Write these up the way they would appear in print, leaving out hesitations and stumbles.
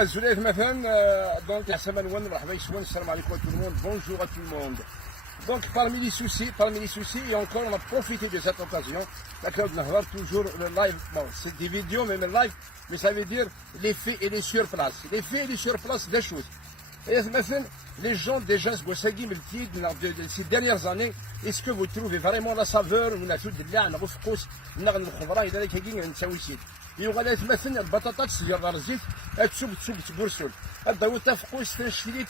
Donc, bonjour à tout le monde. Donc, parmi les soucis, et encore, on a profité de cette occasion. D'accord, on va toujours le live. Bon, c'est des vidéos, même le live, mais ça veut dire les faits et les sur place. Les faits et les sur place des choses. Et maintenant, les gens déjà, ces dernières années, est-ce que vous trouvez vraiment la saveur ou la chose de là, يغادي مثلا البطاطا تسجر الزيت تسوق تبرسل هذا تفقوس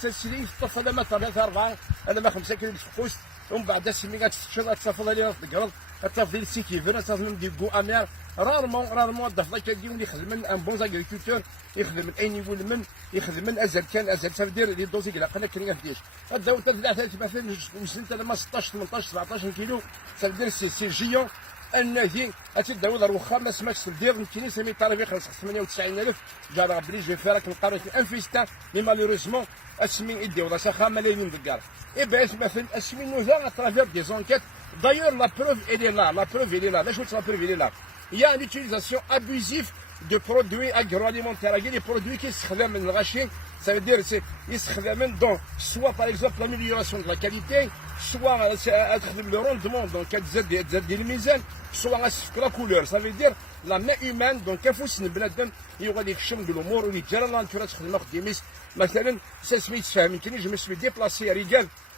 تشري طفل ما 3 4 انا ما 5 كيلو تفقوس ومن بعد سميغا تشرب تفضل عليها في القرض تفضل سيكيفر تفضل ديكو امير رارمون الضفله كيجيو يخدم ان بون اغريكولتور يخدم اين يقول من يخدم ازل كان ازل تفدير لي دوزي كلا قنا كريا فديش هذا تطلع مثلا وزنت لما 16 18 17 كيلو تفدير سي جيون النادي اتداول الوخا ما سمعتش تدير يمكن سمي طالب يخلص 98000 جا ربي جو فيرك نقارن في انفيستا مي مالوريزمون اسمي يدي ولا ساخا ملايين دكار اي باش مثلا اسمي نوزا اترافير دي زونكيت d'ailleurs la preuve elle est là la chose la preuve elle est là il y a une utilisation abusive de produits agroalimentaires des produits qui se خدم من الغاشي ça veut dire c'est يستخدمون dans soit par exemple l'amélioration de la qualité soit تخدم le rendement donc تزاد الميزان soit la couleur ça veut dire la main humaine donc كيفاش بنادم يغادي يكشم د الامور واللي جرى لا نتورا تخدم خديميس مثلا سميت فاهم يمكن جو مسوي ديبلاسي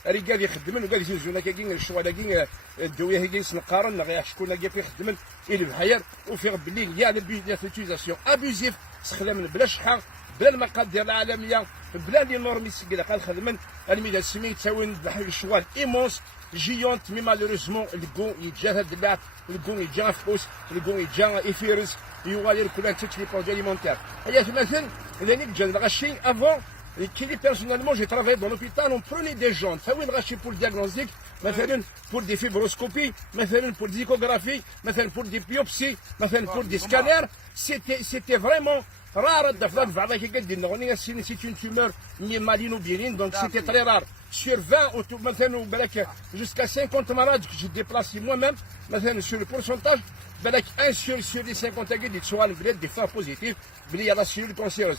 رجال يخدمون وقال يجونا كاين الشغل كاين الدويه هي سنقارن غير شكون كي يخدمن الى بحير وفي رب الليل يا ليوتيزاسيون ابوزيف استخدام بلا شحه بلا المقادير العالميه بلا لي نورم يسقل قال خدمن الميدا سميت تاون بحال الشوال ايمونس جيونت مي مالوريزمون الكون يتجاهد اللعب الكون يتجا فلوس الكون يتجا افيرز يوالي كل تشري برودوي اليمونتير هي مثلا لانك جا الغشي افون personnellement, j'ai travaillé dans l'hôpital, on prenait des gens, pour le diagnostic, pour des fibroscopies, pour des échographies, pour des biopsies, pour des scanners. C'était vraiment rare. C'est une tumeur maligno-bénigne, donc c'était très rare. Sur 20, jusqu'à 50 malades que j'ai déplacés moi-même, sur le pourcentage, 1 sur les 50 des fois positifs, il y a la cellule cancéreuse.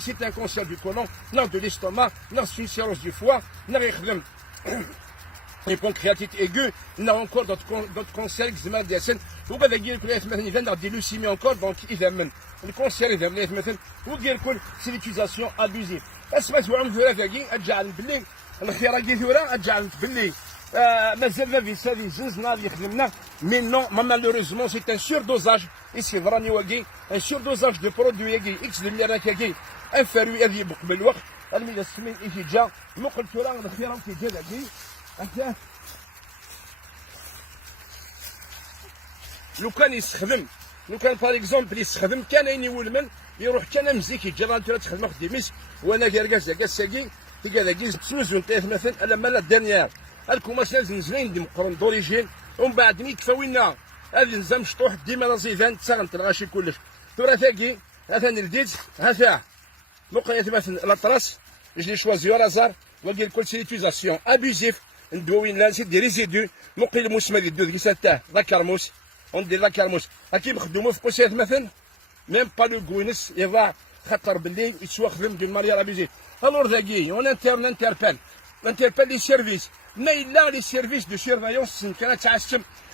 C'est un cancer du côlon, non de l'estomac, non une cirrhose du foie, non une pancréatite aiguë, non encore d'autres cancers, des leucémies encore, donc le cancer, c'est l'utilisation abusive. مازال في سادي زوج نهار يخدمنا مي نو مالوريزمون سي ان سوردوزاج ايسي فراني واكي ان سوردوزاج دو برودوي ياكي اكس دو ميراك ياكي انفيرو يدي بقبل الوقت الميلا السمين ايجي جا مقل تورا الخير في جا داكي انت لو كان يستخدم لو كان باغ اكزومبل يستخدم كان ينول من يروح كان مزيكي جا انت تخدم خديميس وانا كاركاز كاساكي تلقى داكي سوزون تاث مثلا الا مالا دانيير الكوماسيال زنزلين دي مقرن دوريجين ومن بعد مي كفاوينا هذه نظام شطوح ديما نصيفان تساغن تلغاشي كلش تورا ثاكي هذا نلديت هذا مقرن مثلا لاطراس جلي شوازيو رازار وقال كل سيتيزاسيون ابيزيف ندوين لا سي دي ريزيدو مقرن المسمى ديال الدود كيساتاه لاكارموس وندير لاكارموس هاكي مخدومو في قوسيات مثلا ميم با لو كوينس يفا خطر بالليل يتسوا خدم دون ماليار ابيزيف الور ذاكي اون انتربال les services. Mais il a les services de surveillance.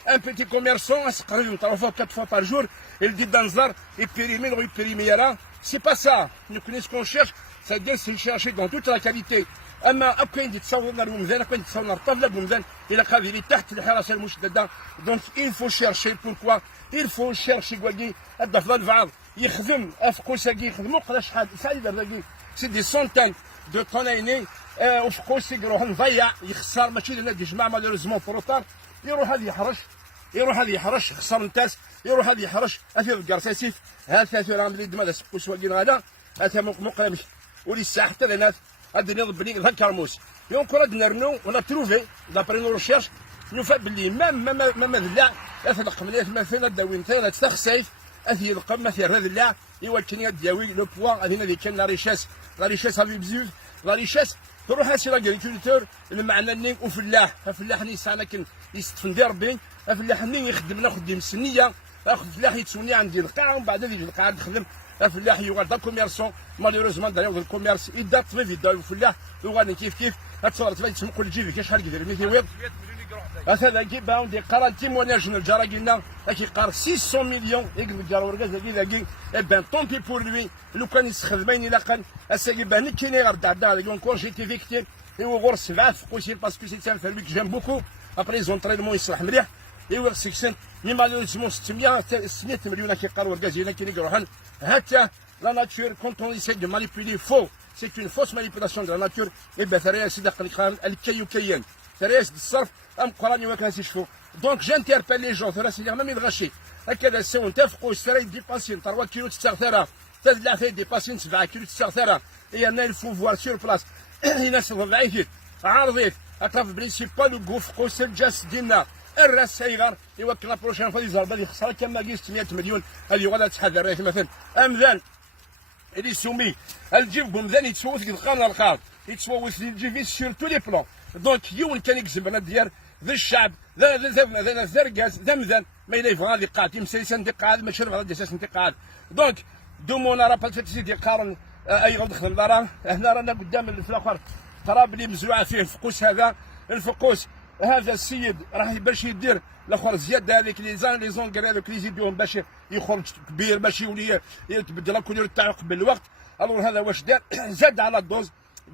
Un petit commerçant, 3 fois, 4 fois par jour, il dit dans l'art, il périmé, il périmé. C'est pas ça. Nous connaissons ce qu'on cherche. Ça veut dire c'est chercher dans toute la qualité. أما أكون يتصور الميزان أكون يتصور الطاولة الميزان إلى قابل تحت الحراسة المشددة دونك il faut chercher pourquoi il faut chercher كواكي الضفلة البعض يخدم أفقو ساكي يخدمو قرا شحال سعيد باكي سي دي سونتين دو طنايني وفقو سيك يروح نضيع يخسر ماشي لنا دي جماعة مالوريزمون بروطار يروح هذا يحرش خسر نتاس يروح هذا يحرش أثير الكارساسيف هذا ثلاثة راه ملي دماغ سبو سواقين هذا هذا مقرمش ولي الساعة حتى لناس هذا نضبني ذا كارموس يوم كرة نرنو ولا تروفي دابري نو ريشيرش نوفا باللي ما ذلع اثلق مليح مثلا داوين ثلاث تخسيف اثي القم مثلا هذا اللع يوكلني دياوي لو بوا هذه اللي كان لا ريشاس هذه بزوج لا ريشاس تروح هاسي لاغريكولتور المعنى اني وفلاح ني سانا كن يستفندي ربي فلاح ني يخدم لنا خديم سنيه اخذ فلاح يتسوني عندي القاعه ومن بعد يجي القاعه نخدم فلاح يوغال كوميرسون مالوريزمون دايوغ الكوميرس يدا طبيب يدا الفلاح يوغال كيف تصور تبان تسمى كل جيبي شحال كيدير 200 ويض هذا كيف باون قرا تيموناج الجارة قلنا كيقار 600 مليون يقدر الجارة ورقاز ذاكي بان طومبي بور لوي لو كان يستخدمين الى قال اساكي بان كيني غير دادا اونكور جيتي فيكتيم ايوا غور 7 فوقوسي باسكو سي ان فيرمي كو جيم بوكو ابري زونطرينمون يصلح مليح ايوا سيكسن مي مالوريزمون 600 مليون كيقار ورقاز هنا كيني يروحن حتى لا ناتور كونت اون ايساي دو مانيبيلي فو سي اون فوس مانيبيلاسيون دو لا ناتور ايبا ثريا سيدي قال الكيان ثريا الصرف ام قراني وكان سيشفو دونك جانتيربال لي جون ثلاث سيدي مامي الغشي هكذا سون تفقوا السراي ديباسين 3 كيلو تستغثرها تدلع فيه ديباسين 7 كيلو تستغثرها هي انا الفو فوار سور بلاص هنا ضعيف عارضيت اطراف برينسيبال وقوفقوا سجاس ديالنا الراس صغير يوكل لا بروشين فوا يزرب لي خساره كما قيس 600 مليون اللي ولا تحذر مثلا امذان اللي سومي الجيب بمذان يتسوث القرن القار يتسوث الجيفي سور تو لي بلون دونك يون كان يكذب انا ديال ذا الشعب ذا الزرقاز ذا مذان ما الا يبغى غادي قاعد يمسيسن دي قاعد ماشي غادي اساس دي قاعد دونك دومونا راه باتيتي دي قارن اي غادي نخدم راه هنا رانا قدام الاخر ترى بلي مزروعه فيه الفقوس هذا الفقوس هذا السيد راه باش يدير الاخر زياده هذيك لي زونغري هذوك اللي يزيدوهم باش يخرج كبير باش يولي يتبدل لا كولور تاعو قبل الوقت الور هذا واش دار زاد على الدوز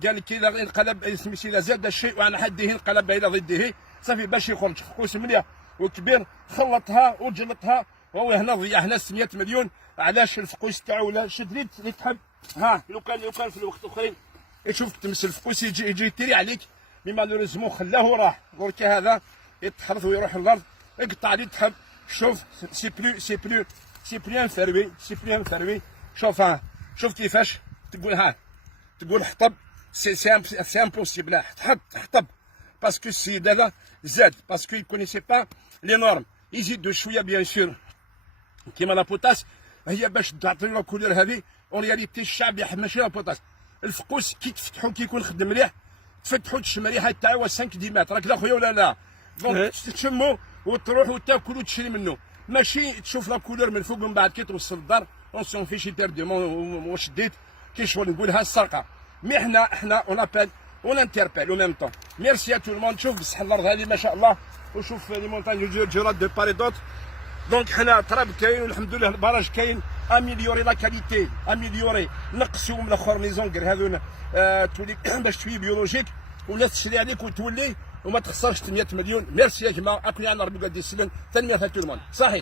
قال لك اذا انقلب سميتي اذا زاد الشيء وعن حده انقلب الى ضده صافي باش يخرج فقوس مليح وكبير خلطها وجلطها وهو هنا ضيع هنا 600 مليون علاش الفقوس تاعو ولا شد اللي تحب ها لو كان في الوقت الاخرين تشوف تمس الفقوس يجي يتري عليك مي مالوريزمون خلاه راح درك هذا يتحرث ويروح للارض اقطع اللي تحب شوف سي بلو انفيروي شوف شوف كيفاش تقول تقول حطب سي امبوسيبل حطب باسكو السيد هذا زاد باسكو يكونيسي با لي نورم يزيد شويه بيان سور كيما لا بوتاس هي باش تعطي لا كولور هذه اون رياليتي الشعب يحب ماشي لا بوتاس الفقوس كي تفتحوا كي يكون خدم مليح تفتحوا الشمريحه تاعو 5 ديمات راك خويا ولا لا دونك تشمو وتروح وتاكل وتشري منه ماشي تشوف لا كولور من فوق من بعد كي توصل للدار اون سون فيشي تارديمون واش ديت كي شغل نقولها السرقه مي احنا اون ابل اون انتربيل او ميم طون ميرسي ا تو الموند شوف بصح الارض هذه ما شاء الله وشوف لي مونتاني جيرات دو باري دوت دونك حنا تراب كاين والحمد لله البراج كاين اميليوري لا كاليتي اميليوري نقصوا من الاخر لي زونغر هذونا تولي باش تولي بيولوجيك ولا تشري عليك وتولي وما تخسرش 800 مليون ميرسي يا جماعه اكوني انا ربي قد يسلم تنميه تو الموند صحيح.